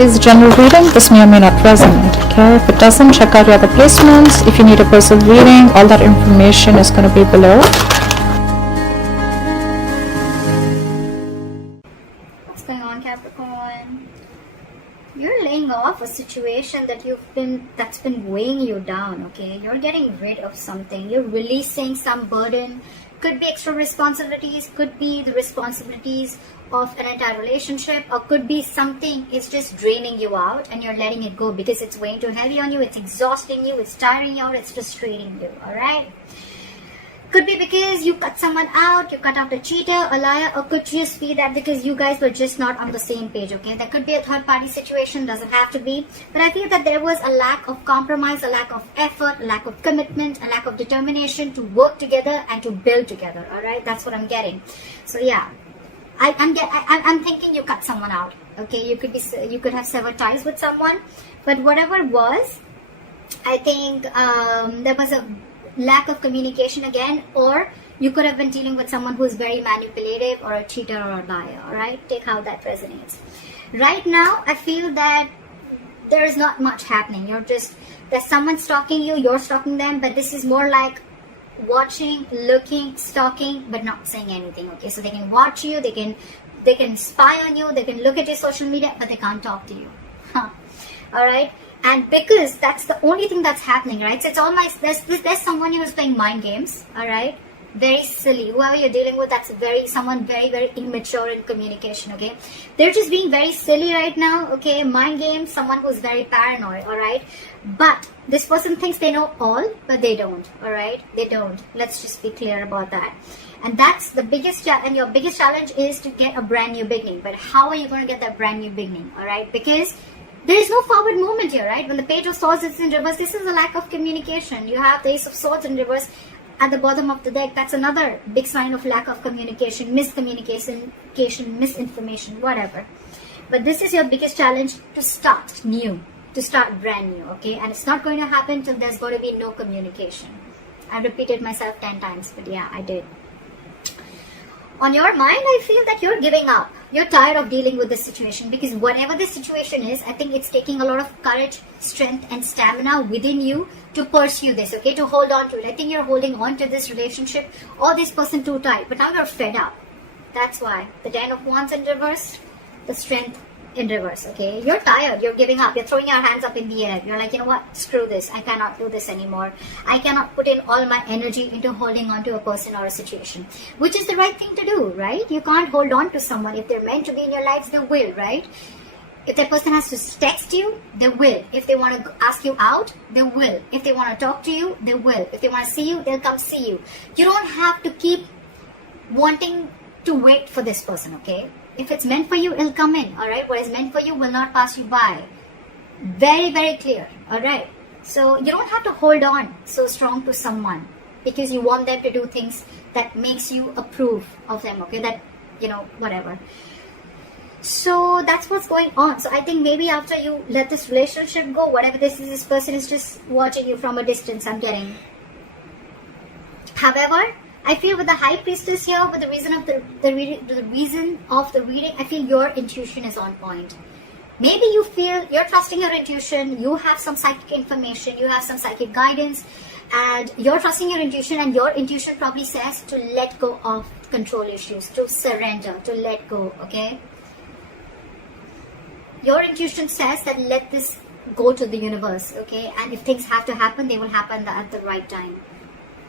It is a general reading. This may or may not resonate. Okay, if it doesn't, check out your other placements. If you need a personal reading, all that information is going to be below. What's going on, Capricorn? You're laying off a situation that's been weighing you down. Okay, you're getting rid of something. You're releasing some burden. Could be extra responsibilities. Could be the responsibilities of an entire relationship, or could be something is just draining you out and you're letting it go because it's weighing too heavy on you, it's exhausting you, it's tiring you out, it's frustrating you. All right, could be because you cut someone out, you cut out a cheater, a liar, or could just be that because you guys were just not on the same page. Okay, there could be a third party situation, doesn't have to be, but I feel that there was a lack of compromise, a lack of effort, a lack of commitment, a lack of determination to work together and to build together. All right, that's what I'm getting. So yeah, I'm thinking you cut someone out. Okay, you could have severed ties with someone, but whatever it was, I think there was a lack of communication again, or you could have been dealing with someone who is very manipulative or a cheater or a liar. All right, take how that resonates. Right now, I feel that there is not much happening. There's someone stalking you, you're stalking them, but this is more like watching, looking, stalking, but not saying anything. Okay, so they can watch you, they can spy on you, they can look at your social media, but they can't talk to you. All right, and because that's the only thing that's happening, right? So it's all there's someone who is playing mind games. All right, very silly. Whoever you're dealing with, that's someone very, very immature in communication. Okay, they're just being very silly right now. Okay, mind games. Someone who's very paranoid. All right, but this person thinks they know all, but they don't. All right, they don't. Let's just be clear about that. And that's the biggest and your biggest challenge is to get a brand new beginning. But how are you going to get that brand new beginning? All right, because there is no forward movement here, right? When the Page of Swords is in reverse, this is a lack of communication. You have the Ace of Swords in reverse at the bottom of the deck. That's another big sign of lack of communication, miscommunication, misinformation, whatever. But this is your biggest challenge, to start new, to start brand new. Okay, and it's not going to happen till there's going to be no communication. I've repeated myself 10 times, but yeah, I did. On your mind, I feel that you're giving up. You're tired of dealing with this situation, because whatever this situation is, I think it's taking a lot of courage, strength, and stamina within you to pursue this, okay, to hold on to it. I think you're holding on to this relationship or this person too tight, but now you're fed up. That's why. The Ten of Wands in reverse, the Strength in reverse, okay? You're tired, you're giving up, you're throwing your hands up in the air. You're like, you know what, screw this, I cannot do this anymore. I cannot put in all my energy into holding on to a person or a situation, which is the right thing to do, right? You can't hold on to someone. If they're meant to be in your lives, they will, right? If that person has to text you, they will. If they want to ask you out, they will. If they want to talk to you, they will. If they want to see you, they'll come see you. You don't have to keep wanting to wait for this person, okay? If it's meant for you, it'll come in, all right? What is meant for you will not pass you by. Very, very clear, all right? So you don't have to hold on so strong to someone because you want them to do things that makes you approve of them, okay? That, you know, whatever. So that's what's going on. So I think maybe after you let this relationship go, whatever this is, this person is just watching you from a distance, I'm getting. However, I feel with the High Priestess here, with the reason of the reason of the reading, I feel your intuition is on point. Maybe you feel you're trusting your intuition, you have some psychic information, you have some psychic guidance, and you're trusting your intuition, and your intuition probably says to let go of control issues, to surrender, to let go, okay? Your intuition says that let this go to the universe, okay? And if things have to happen, they will happen at the right time.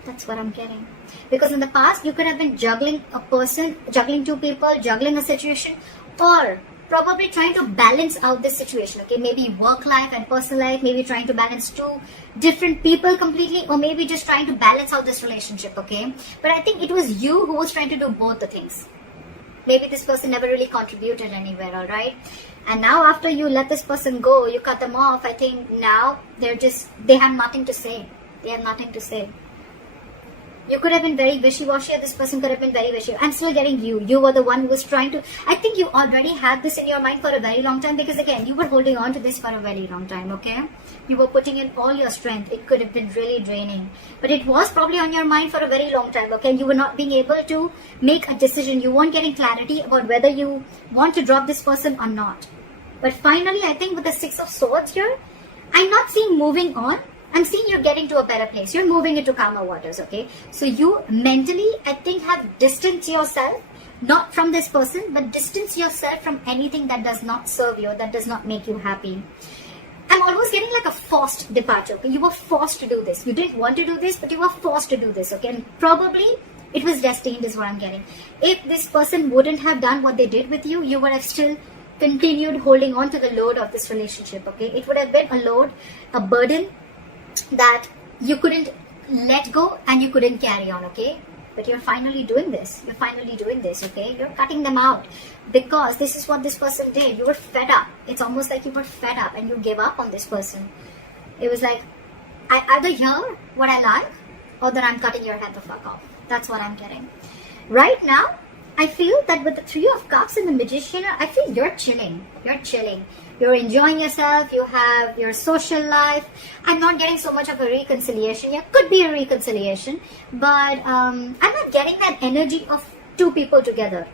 That's what I'm getting. Because in the past, you could have been juggling a person, juggling two people, juggling a situation, or probably trying to balance out this situation, okay? Maybe work life and personal life, maybe trying to balance two different people completely, or maybe just trying to balance out this relationship, okay? But I think it was you who was trying to do both the things. Maybe this person never really contributed anywhere, all right? And now after you let this person go, you cut them off, I think now they have nothing to say. They have nothing to say. You could have been very wishy-washy, or this person could have been very wishy. I'm still getting you. You were the one who was trying to... I think you already had this in your mind for a very long time, because again, you were holding on to this for a very long time, okay? You were putting in all your strength. It could have been really draining. But it was probably on your mind for a very long time, okay? You were not being able to make a decision. You weren't getting clarity about whether you want to drop this person or not. But finally, I think with the Six of Swords here, I'm not seeing moving on. I'm seeing you're getting to a better place. You're moving into calmer waters, okay? So you mentally, I think, have distanced yourself, not from this person, but distance yourself from anything that does not serve you, that does not make you happy. I'm almost getting like a forced departure, okay? You were forced to do this. You didn't want to do this, but you were forced to do this, okay? And probably it was destined is what I'm getting. If this person wouldn't have done what they did with you, you would have still continued holding on to the load of this relationship, okay? It would have been a load, a burden that you couldn't let go and you couldn't carry on, okay? But you're finally doing this. You're finally doing this, okay? You're cutting them out because this is what this person did. You were fed up. It's almost like you were fed up and you gave up on this person. It was like, I either hear what I like or then I'm cutting your head the fuck off. That's what I'm getting. Right now, I feel that with the Three of Cups and the Magician, I feel you're chilling. You're chilling. You're enjoying yourself. You have your social life. I'm not getting so much of a reconciliation. Yeah, could be a reconciliation. But I'm not getting that energy of two people together.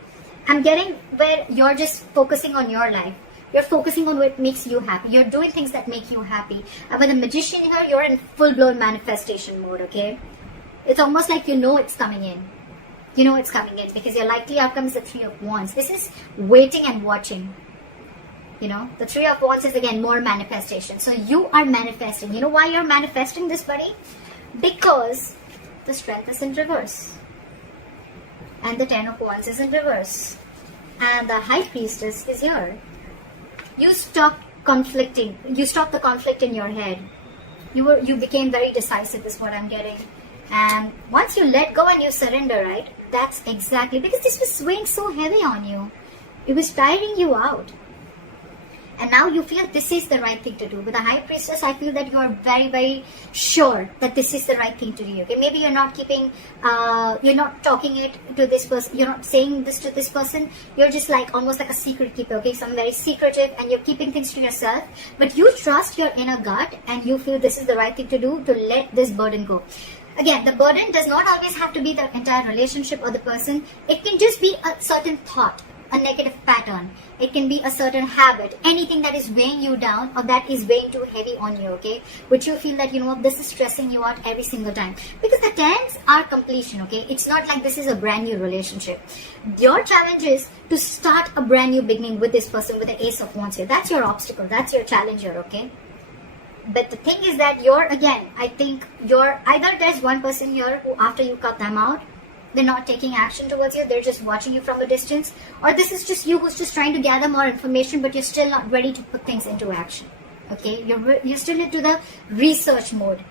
I'm getting where you're just focusing on your life. You're focusing on what makes you happy. You're doing things that make you happy. And with the Magician here, you're in full-blown manifestation mode, okay? It's almost like you know it's coming in. You know it's coming in because your likely outcome is the Three of Wands. This is waiting and watching. You know, the Three of Wands is again more manifestation. So you are manifesting. You know why you're manifesting this, buddy? Because the Strength is in reverse. And the Ten of Wands is in reverse. And the High Priestess is here. You stopped conflicting. You stopped the conflict in your head. You became very decisive is what I'm getting. And once you let go and you surrender, right? That's exactly, because this was weighing so heavy on you. It was tiring you out. And now you feel this is the right thing to do. With the High Priestess, I feel that you are very, very sure that this is the right thing to do. Okay, maybe you're not keeping, you're not talking it to this person. You're not saying this to this person. You're just like almost like a secret keeper. Okay, some very secretive, and you're keeping things to yourself. But you trust your inner gut, and you feel this is the right thing to do to let this burden go. Again, the burden does not always have to be the entire relationship or the person. It can just be a certain thought, a negative pattern. It can be a certain habit, anything that is weighing you down or that is weighing too heavy on you, okay? Which you feel that, you know what, this is stressing you out every single time. Because the tens are completion, okay? It's not like this is a brand new relationship. Your challenge is to start a brand new beginning with this person with the Ace of Wands here. That's your obstacle. That's your challenge here, okay? But the thing is that I think either there's one person here who after you cut them out, they're not taking action towards you, they're just watching you from a distance, or this is just you who's just trying to gather more information, but you're still not ready to put things into action, okay? You're still into the research mode.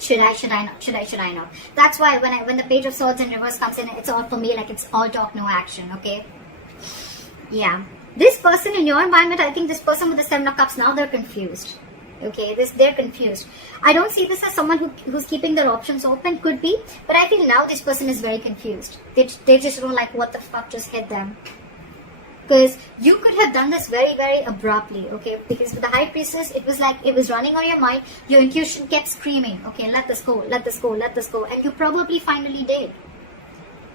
Should I not? That's why when the Page of Swords in reverse comes in, it's all for me like it's all talk, no action, okay? Yeah. This person in your environment, I think this person with the Seven of Cups, now they're confused. Okay, they're confused. I don't see this as someone who's keeping their options open, could be, but I feel now this person is very confused. They just don't like what the fuck just hit them. Because you could have done this very, very abruptly, okay? Because with the High Priestess, it was like it was running on your mind. Your intuition kept screaming, okay, let this go, let this go, let this go. And you probably finally did.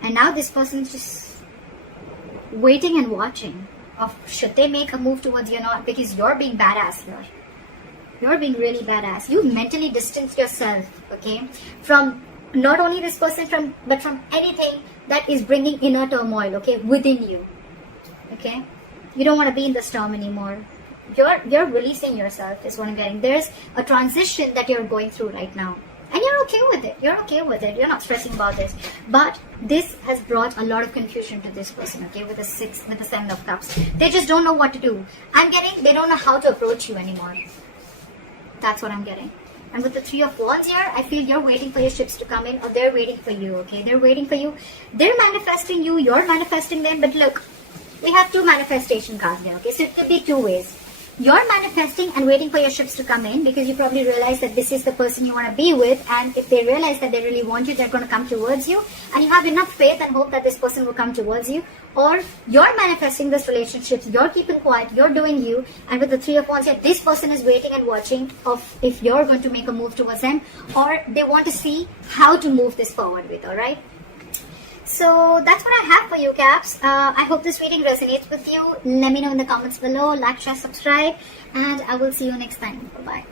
And now this person's just waiting and watching of should they make a move towards you or not, because you're being badass here. You're being really badass. You mentally distance yourself, okay, from not only this person, but from anything that is bringing inner turmoil, okay, within you, okay. You don't want to be in the storm anymore. You're releasing yourself is what I'm getting. There's a transition that you're going through right now, and you're okay with it. You're okay with it. You're not stressing about this. But this has brought a lot of confusion to this person, okay, with the Seven of Cups. They just don't know what to do. I'm getting they don't know how to approach you anymore. That's what I'm getting. And with the Three of Wands here, I feel you're waiting for your ships to come in, or they're waiting for you, okay? They're waiting for you. They're manifesting you, you're manifesting them. But look, we have two manifestation cards here, okay? So it could be two ways. You're manifesting and waiting for your ships to come in because you probably realize that this is the person you want to be with, and if they realize that they really want you, they're going to come towards you, and you have enough faith and hope that this person will come towards you. Or you're manifesting this relationship, you're keeping quiet, you're doing you, and with the Three of Wands here, this person is waiting and watching of if you're going to make a move towards them, or they want to see how to move this forward with, alright? So that's what I have for you, Caps. I hope this reading resonates with you. Let me know in the comments below. Like, share, subscribe, and I will see you next time. Bye-bye.